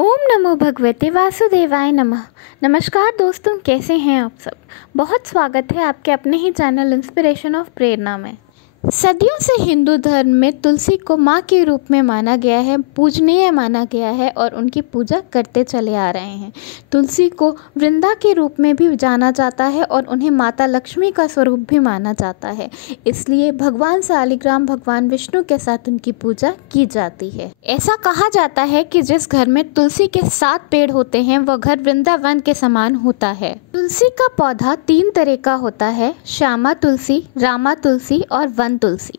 ओम नमो भगवते वासुदेवाय नमः। नमस्कार दोस्तों, कैसे हैं आप सब। बहुत स्वागत है आपके अपने ही चैनल इंस्पिरेशन ऑफ प्रेरणा में। सदियों से हिंदू धर्म में तुलसी को माँ के रूप में माना गया है, पूजनीय माना गया है और उनकी पूजा करते चले आ रहे हैं। तुलसी को वृंदा के रूप में भी जाना जाता है और उन्हें माता लक्ष्मी का स्वरूप भी माना जाता है। इसलिए भगवान शालिग्राम भगवान विष्णु के साथ उनकी पूजा की जाती है। ऐसा कहा जाता है कि जिस घर में तुलसी के 7 पेड़ होते हैं वह घर वृंदावन के समान होता है। तुलसी का पौधा 3 तरह का होता है, श्यामा तुलसी, रामा तुलसी और वन तुलसी।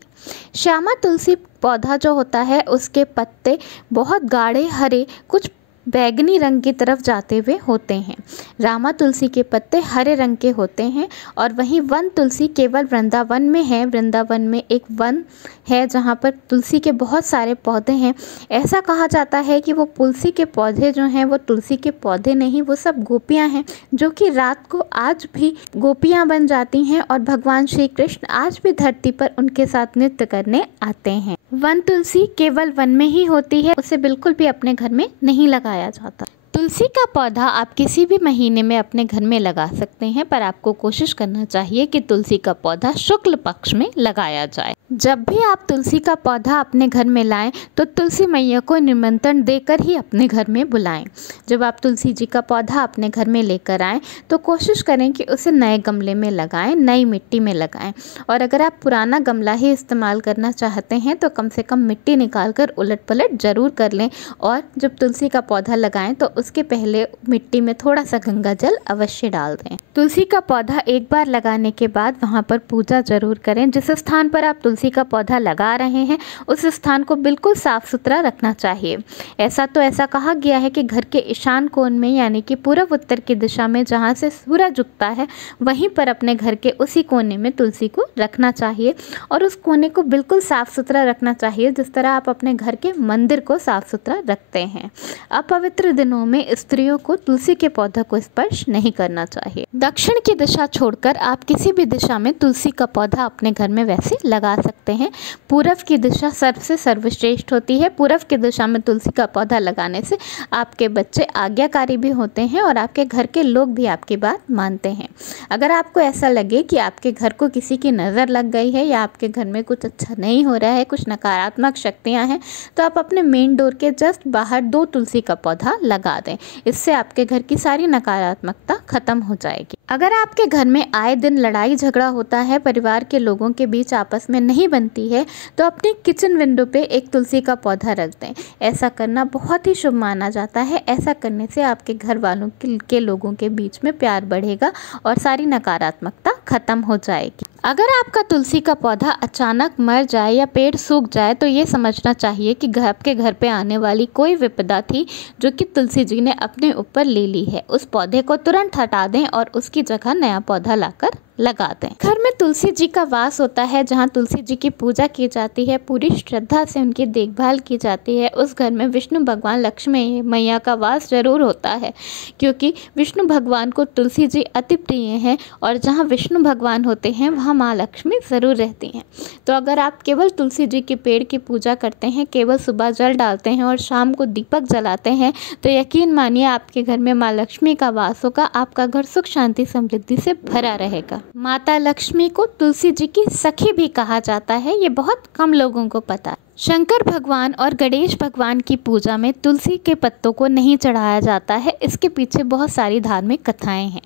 श्यामा तुलसी पौधा जो होता है उसके पत्ते बहुत गाढ़े हरे, कुछ बैगनी रंग की तरफ जाते हुए होते हैं। रामा तुलसी के पत्ते हरे रंग के होते हैं और वहीं वन तुलसी केवल वृंदावन में है। वृंदावन में एक वन है जहाँ पर तुलसी के बहुत सारे पौधे हैं। ऐसा कहा जाता है कि वो तुलसी के पौधे जो हैं वो तुलसी के पौधे नहीं, वो सब गोपियाँ हैं जो कि रात को आज भी गोपियाँ बन जाती हैं और भगवान श्री कृष्ण आज भी धरती पर उनके साथ नृत्य करने आते हैं। वन तुलसी केवल वन में ही होती है, उसे बिल्कुल भी अपने घर में नहीं लगाया जाता। तुलसी का पौधा आप किसी भी महीने में अपने घर में लगा सकते हैं, पर आपको कोशिश करना चाहिए कि तुलसी का पौधा शुक्ल पक्ष में लगाया जाए। जब भी आप तुलसी का पौधा अपने घर में लाएं तो तुलसी मैया को निमंत्रण देकर ही अपने घर में बुलाएं। जब आप तुलसी जी का पौधा अपने घर में लेकर आएं तो कोशिश करें कि उसे नए गमले में लगाएं, नई मिट्टी में लगाएं। और अगर आप पुराना गमला ही इस्तेमाल करना चाहते हैं तो कम से कम मिट्टी निकाल कर उलट पलट ज़रूर कर लें। और जब तुलसी का पौधा लगाएं तो उसके पहले मिट्टी में थोड़ा सा गंगा जल अवश्य डाल दें। तुलसी का पौधा एक बार लगाने के बाद वहाँ पर पूजा जरूर करें। जिस स्थान पर आप तुलसी का पौधा लगा रहे हैं उस स्थान को बिल्कुल साफ सुथरा रखना चाहिए। ऐसा कहा गया है कि घर के ईशान कोण में यानी कि पूर्व उत्तर की दिशा में जहाँ से सूरज उगता है वहीं पर अपने घर के उसी कोने में तुलसी को रखना चाहिए और उस कोने को बिल्कुल साफ सुथरा रखना चाहिए जिस तरह आप अपने घर के मंदिर को साफ सुथरा रखते हैं। अपवित्र दिनों में स्त्रियों को तुलसी के पौधा को स्पर्श नहीं करना चाहिए। दक्षिण की दिशा छोड़कर आप किसी भी दिशा में तुलसी का पौधा अपने घर में वैसे लगा सकते हैं। पूर्व की दिशा सबसे सर्वश्रेष्ठ होती है। पूर्व की दिशा में तुलसी का पौधा लगाने से आपके बच्चे आज्ञाकारी भी होते हैं और आपके घर के लोग भी आपकी बात मानते हैं। अगर आपको ऐसा लगे कि आपके घर को किसी की नज़र लग गई है या आपके घर में कुछ अच्छा नहीं हो रहा है, कुछ नकारात्मक शक्तियाँ हैं, तो आप अपने मेन डोर के जस्ट बाहर 2 तुलसी का पौधा लगा दें। इससे आपके घर की सारी नकारात्मकता खत्म हो जाएगी। अगर आपके घर में आए दिन लड़ाई झगड़ा होता है, परिवार के लोगों के बीच आपस में नहीं बनती है, तो अपनी किचन विंडो पे एक तुलसी का पौधा रख दें। ऐसा करना बहुत ही शुभ माना जाता है। ऐसा करने से आपके घर वालों के लोगों के बीच में प्यार बढ़ेगा और सारी नकारात्मकता खत्म हो जाएगी। अगर आपका तुलसी का पौधा अचानक मर जाए या पेड़ सूख जाए तो ये समझना चाहिए कि आपके घर पे आने वाली कोई विपदा थी जो कि तुलसी जी ने अपने ऊपर ले ली है। उस पौधे को तुरंत हटा दें और उसकी जगह नया पौधा लाकर लगा दें। घर में तुलसी जी का वास होता है, जहाँ तुलसी जी की पूजा की जाती है, पूरी श्रद्धा से उनकी देखभाल की जाती है। उस घर में विष्णु भगवान लक्ष्मी मैया का वास जरूर होता है, क्योंकि विष्णु भगवान को तुलसी जी अति प्रिय हैं और जहाँ विष्णु भगवान होते हैं वहाँ माँ लक्ष्मी ज़रूर रहती हैं। तो अगर आप केवल तुलसी जी के पेड़ की पूजा करते हैं, केवल सुबह जल डालते हैं और शाम को दीपक जलाते हैं, तो यकीन मानिए आपके घर में माँ लक्ष्मी का वास होगा। आपका घर सुख शांति समृद्धि से भरा रहेगा। माता लक्ष्मी को तुलसी जी की सखी भी कहा जाता है, ये बहुत कम लोगों को पता है। शंकर भगवान और गणेश भगवान की पूजा में तुलसी के पत्तों को नहीं चढ़ाया जाता है। इसके पीछे बहुत सारी धार्मिक कथाएं हैं।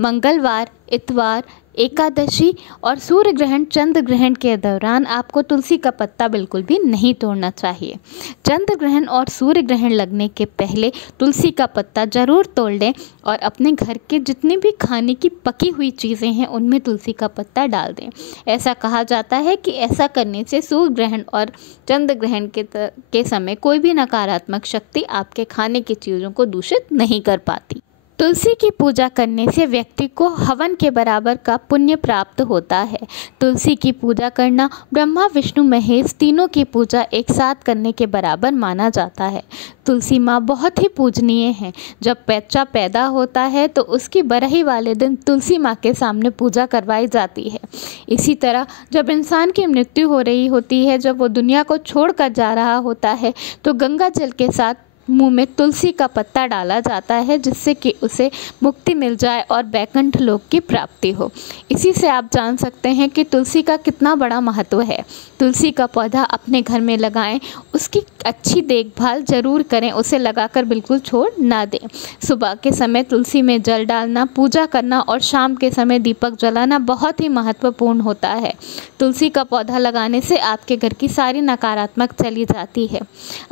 मंगलवार, इतवार, एकादशी और सूर्य ग्रहण, चंद्र ग्रहण के दौरान आपको तुलसी का पत्ता बिल्कुल भी नहीं तोड़ना चाहिए। चंद्र ग्रहण और सूर्य ग्रहण लगने के पहले तुलसी का पत्ता जरूर तोड़ लें और अपने घर के जितनी भी खाने की पकी हुई चीज़ें हैं उनमें तुलसी का पत्ता डाल दें। ऐसा कहा जाता है कि ऐसा करने से सूर्य ग्रहण और चंद्र ग्रहण के समय कोई भी नकारात्मक शक्ति आपके खाने की चीज़ों को दूषित नहीं कर पाती। तुलसी की पूजा करने से व्यक्ति को हवन के बराबर का पुण्य प्राप्त होता है। तुलसी की पूजा करना ब्रह्मा विष्णु महेश तीनों की पूजा एक साथ करने के बराबर माना जाता है। तुलसी माँ बहुत ही पूजनीय हैं। जब बच्चा पैदा होता है तो उसकी बरही वाले दिन तुलसी माँ के सामने पूजा करवाई जाती है। इसी तरह जब इंसान की मृत्यु हो रही होती है, जब वो दुनिया को छोड़ कर जा रहा होता है, तो गंगा जल के साथ मुंह में तुलसी का पत्ता डाला जाता है, जिससे कि उसे मुक्ति मिल जाए और बैकुंठ लोक की प्राप्ति हो। इसी से आप जान सकते हैं कि तुलसी का कितना बड़ा महत्व है। तुलसी का पौधा अपने घर में लगाएं, उसकी अच्छी देखभाल जरूर करें, उसे लगाकर बिल्कुल छोड़ ना दें। सुबह के समय तुलसी में जल डालना, पूजा करना और शाम के समय दीपक जलाना बहुत ही महत्वपूर्ण होता है। तुलसी का पौधा लगाने से आपके घर की सारी नकारात्मक चली जाती है।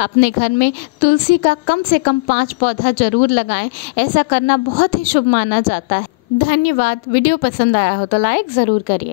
अपने घर में तुलसी का कम से कम 5 पौधा जरूर लगाएं। ऐसा करना बहुत ही शुभ माना जाता है। धन्यवाद। वीडियो पसंद आया हो तो लाइक ज़रूर करिए।